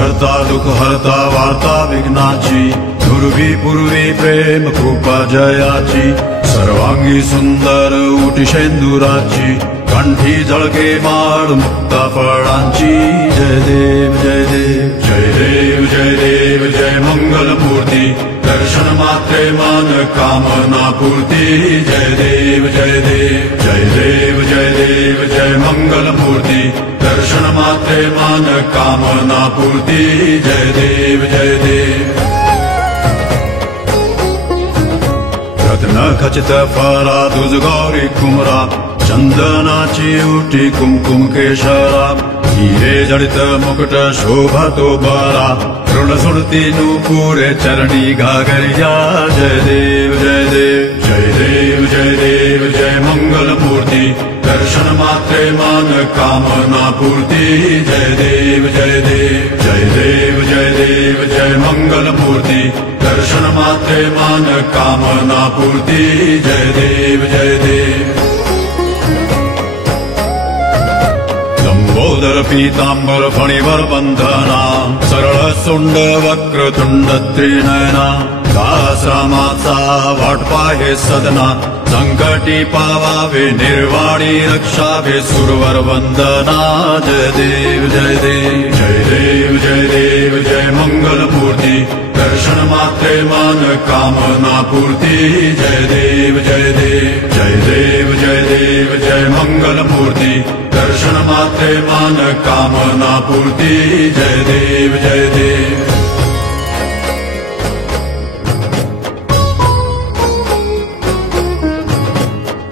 करता दुख हरता वार्ता विघ्नाची, दुर्वी पूर्वी प्रेम कृपा जयाची, सर्वांगी सुंदर उटिशेंदुराची, कंठी झळके माळ मुक्ता फळांची। जय देव जय देव जय देव जय देव जय मंगल मूर्ती, दर्शन मात्रे मन कामना पूर्ती। जय देव जय देव जय देव जय देव जय मंगल मूर्ती, दर्शन मात्रे मन कामना पूर्ती। जय देव जय देव। रत्न खचित फरा तुझ गौरी कुमरा, चंदनाची उटी कुमकुम केशरा, हिरे जडित मुकुट शोभतो बरा, ऋण सुरती नूपुरे चरणी घागरिया। जय देव जय देव जय देव जय देव जय मंगल मूर्ती, दर्शन मात्रे मन कामना पूर्ती। जय देव जय देव जय देव जय देव जय मंगल मूर्ती, दर्शन मात्रे मन कामना पूर्ती। जय देव जय देव। लंबोदर पीतांबर फणिवर बंधना, सरळ सुंड वक्रतुंड त्रिनयना, दासरामाचा वाट पाहे सदना, संकटी पावावे निर्वाणी रक्षावे सुरवर वंदना। जय देव जय देव जय देव जय देव जय मंगल मूर्ती, दर्शन मात्रे मन कामना पूर्ती। जय देव जय देव जय देव जय देव जय मंगल मूर्ती, दर्शन मात्रे मन कामना पूर्ती। जय देव जय देव।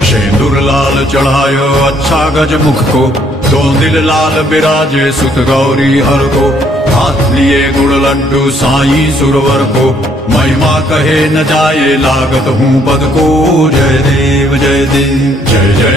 शेंदूर लाल चढ़ायो अच्छा गज मुख को, दो दिल लाल बिराजे सुत गौरी हर को, हाथ लिए गुड़ लड्डू साई सुरवर को, महिमा कहे न जाए लागत हूँ पद को। जय देव जय देव जय जय